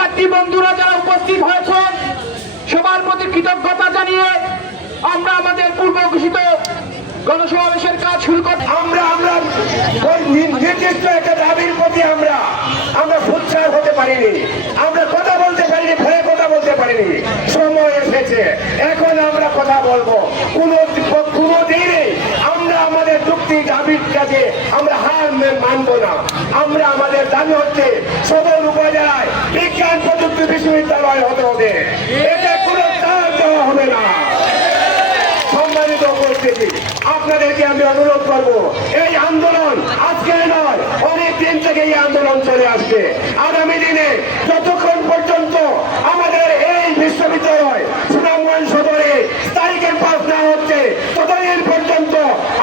শিক্ষার্থী বন্ধুরা যারা উপস্থিত হয়েছেন সবার প্রতি কৃতজ্ঞতা জানিয়ে আমরা আমাদের পূর্ব ঘোষিত গণসমাবেশের কাজ শুরু করতে আমরা নির্দিষ্ট একটা দাবির প্রতি আমরা ফুৎসার হতে পারিনি, আমরা কথা বলতে পারিনি, ভয়ে কথা বলতে পারিনি। সময় এসেছে, এখন আমরা কথা বলবো। কোনো দিনে আমরা আমাদের যুক্তি দাবির কাছে আমরা হার মানবো না। আমরা আমাদের দাবি হচ্ছে সদর উপজেলায় বিজ্ঞান প্রযুক্তি বিশ্ববিদ্যালয় হতে হবে, এটা কোনো কাজ দেওয়া হবে না। সম্মানিত উপস্থিতি, আপনাদেরকে আমি অনুরোধ করবো, এই আন্দোলন আজকে নয়, অনেক দিন থেকে এই আন্দোলন চলে আসছে। আগামী দিনে যতক্ষণ পর্যন্ত আমাদের এই বিশ্ববিদ্যালয় সুনামগঞ্জ সদরে স্থায়ী ক্যাম্পাস না হচ্ছে ততদিন পর্যন্ত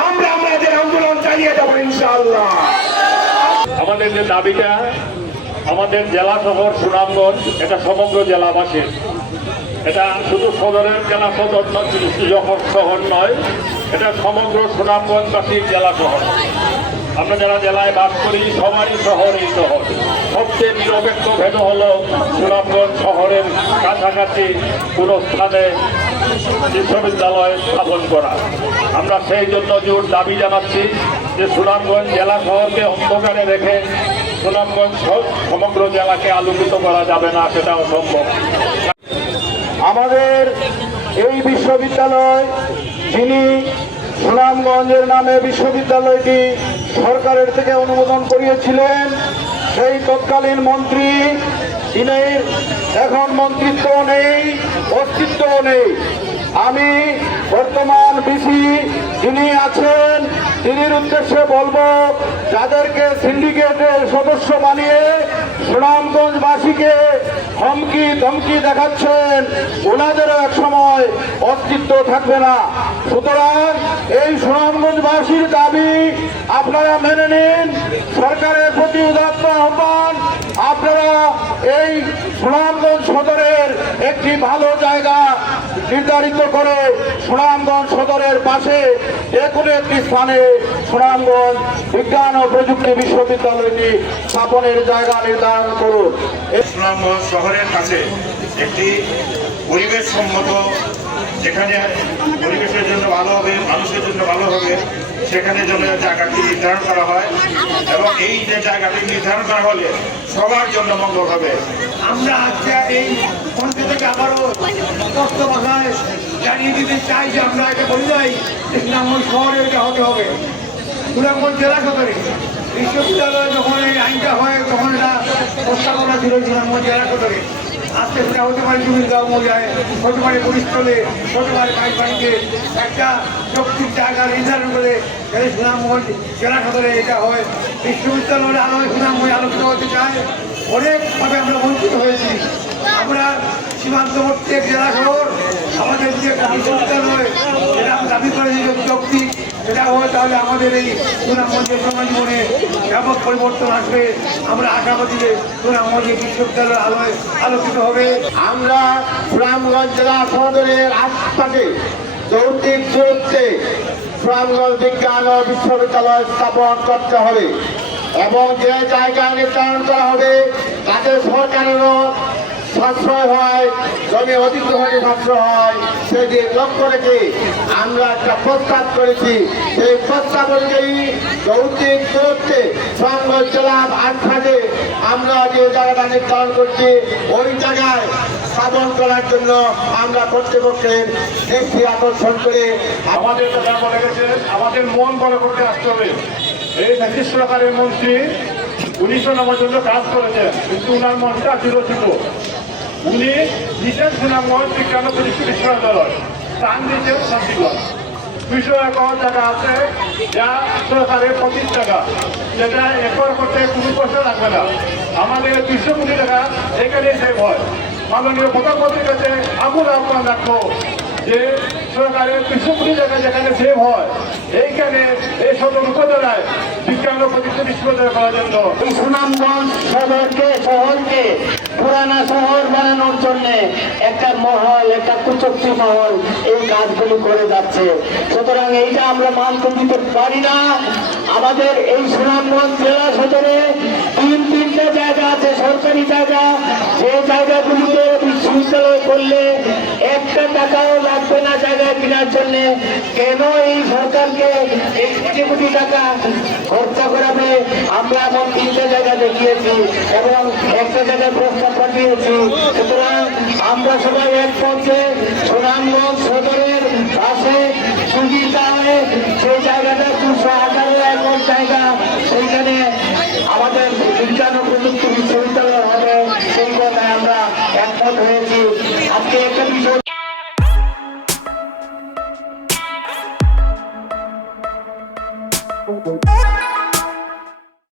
আমরা আমাদের আন্দোলন চালিয়ে যাবো ইনশাআল্লাহ। আমাদের যে দাবিটা, আমাদের জেলা শহর সুনামগঞ্জ এটা সমগ্র জেলাবাসীর, এটা শুধু সদরের জেলা সদর শহর নয়, এটা সমগ্র সুনামগঞ্জবাসীর জেলা শহর। আমরা যারা জেলায় বাস করি সবারই শহর এই শহর। সবচেয়ে নিরপেক্ষ ভেদ হলো সুনামগঞ্জ শহরের কাছাকাছি কোনো স্থানে বিশ্ববিদ্যালয় স্থাপন করা। আমরা সেই জন্য জোর দাবি জানাচ্ছি যে সুনামগঞ্জ জেলা শহরকে অন্ধকারে রেখে সুনামগঞ্জ সমগ্র জেলাকে আলোকিত করা যাবে না, সেটা অসম্ভব। আমাদের এই বিশ্ববিদ্যালয়, যিনি সুনামগঞ্জের নামে বিশ্ববিদ্যালয়টি সরকারের থেকে অনুমোদন করিয়েছিলেন, সেই তৎকালীন মন্ত্রী, তিনি এখন মন্ত্রিত্ব নেই, অস্তিত্বও নেই। আমি বর্তমান বিসি যিনি আছেন, তিনির উদ্দেশ্যে বলবো, যাদেরকে সিন্ডিকেটের সদস্য বানিয়ে সুনামগঞ্জবাসীকে হুমকি ধমকি দেখাচ্ছেন, ওনাদেরও এক সময় অস্তিত্ব থাকবে না। সুতরাং এই সুনামগঞ্জবাসীর দাবি আপনারা মেনে নিন। সরকারের প্রতি উদাত্ত আহ্বান, আপনারা এই সুনামগঞ্জ সদরের একটি ভালো জায়গা নির্ধারিত করে সুনামগঞ্জ সদরের পাশে যে কোনো একটি স্থানে সুনামগঞ্জ বিজ্ঞান ও প্রযুক্তি বিশ্ববিদ্যালয়টি স্থাপনের জায়গা নির্ধারণ করুন। সুনামগঞ্জ শহরের কাছে একটি পরিবেশ সম্মত, যেখানে পরিবেশের জন্য ভালো হবে, মানুষের জন্য ভালো হবে, সেখানে যেন জায়গাটি নির্ধারণ করা হয় এবং এই যে জায়গাটি নির্ধারণ করা হলে সবার জন্য মঙ্গল হবে। আমরা আজকে এই মন্ত্রী থেকে আবারও স্পষ্ট ভাষায় জানিয়ে দিতে চাই যে আমরা এটা বলি যাই যে সুনামগঞ্জ শহরে এটা হতে হবে। সুনামগঞ্জ জেলা সদরে বিশ্ববিদ্যালয় যখন এই আইনটা হয় তখন এটা প্রস্তাবনা ছিল সুনামগঞ্জ জেলা সদরে। আজকে সেটা হতে পারে জুবিলগাঁও মৌজায়, হতে পারে বরিশালে, হতে পারে বাইশবাড়িতে। একটা যৌক্তিক জায়গা নির্ধারণ করে যাতে সুনামগঞ্জ জেলা সদরে এটা হয়। বিশ্ববিদ্যালয়ের আলোয় সুনামগঞ্জ আলোকিত হতে চায়। অনেকভাবে আমরা বঞ্চিত হয়েছি। আমরা সীমান্তবর্তী এক জেলা শহর, আমাদের যে একটা বিশ্ববিদ্যালয় এটা আমরা দাবি করেছি যদি যৌক্তিক এটা হয় তাহলে আমাদের এই সুনামগঞ্জের জনজীবনে ব্যাপক পরিবর্তন আসবে। আমরা আশাবাদী যে সুনামগঞ্জের বিশ্ববিদ্যালয় আলোয় আলোকিত হবে। আমরা সুনামগঞ্জ জেলা সদরের আশপাশে যৌক্তিক দূরত্বে সুনামগঞ্জ বিজ্ঞান ও বিশ্ববিদ্যালয় স্থাপন করতে হবে এবং যে জায়গা নির্ধারণ করা হবে তাতে সরকারেরও সাশ্রয় হয়, জমি অধিগ্রহণে সাশ্রয় হয়, সেটি লক্ষ্য রেখে আমরা একটা প্রস্তাব করেছি। সেই প্রস্তাব অনুযায়ী যৌক্তিক দূরত্বে সুনামগঞ্জ জেলার আশপাশে আমরা যে জায়গাটা নির্ধারণ করছি ওই জায়গায় স্থাপন করার জন্য আমরা কর্তৃপক্ষের দৃষ্টি আকর্ষণ করে আমাদের কথা বলে গেছে, আমাদের মন বড় করতে আসতে হবে। এই ব্রিটিশ সরকারের মন্ত্রী 1900 নামার জন্য কাজ করেছেন, কিন্তু ওনার মনটা দৃঢ় ছিল। উনি দিচ্ছেন সুনামগঞ্জ বিজ্ঞান ও প্রযুক্তি বিশ্ববিদ্যালয়, স্থান দিচ্ছেন শান্তিগঞ্জ। 200 একর জায়গা আছে যা সরকারের 25 টাকা, যেটা একর করতে কোনো পয়সা লাগবে না। আমাদের 200 কোটি টাকা এখানে সেভ হয়। মাননীয় প্রধানমন্ত্রীর কাছে আহ্বান রাখবো যে সরকারের 200 কোটি টাকা যেখানে সেভ হয় এইখানে এই সদর উপজেলায় বিজ্ঞান ও প্রযুক্তি বিশ্ববিদ্যালয় করার জন্য সুনামগঞ্জ শহরকে পুরানা শহর বানানোর জন্য একটা মহল, একটা কুচক্রী মহল এই কাজগুলি করে যাচ্ছে। সুতরাং এইটা আমরা মানতে দিতে পারি না। আমাদের এই সুনামগঞ্জ জেলা সদরে তিনটে জায়গা আছে, সরকারি জায়গা, যে করলে একটা টাকাও লাগবে না জায়গা কেনার জন্য। কেন এই সরকারকে এই কোটি কোটি টাকা খরচা করাবে? আমরা এখন 3টে জায়গা দেখিয়েছি এবং একটা জায়গায় প্রস্তাব পাঠিয়েছি। সুতরাং আমরা সবাই এক পক্ষে সুনামগঞ্জ সদরের পাশে সুবিধা হয়ে সেই জায়গাটা 218 একর জায়গা, সেইখানে আমাদের বিজ্ঞান ও প্রযুক্তি বিশ্ববিদ্যালয় হবে, সেই কথায় আমরা একমত হয়েছি। আজকে একটা বিষয়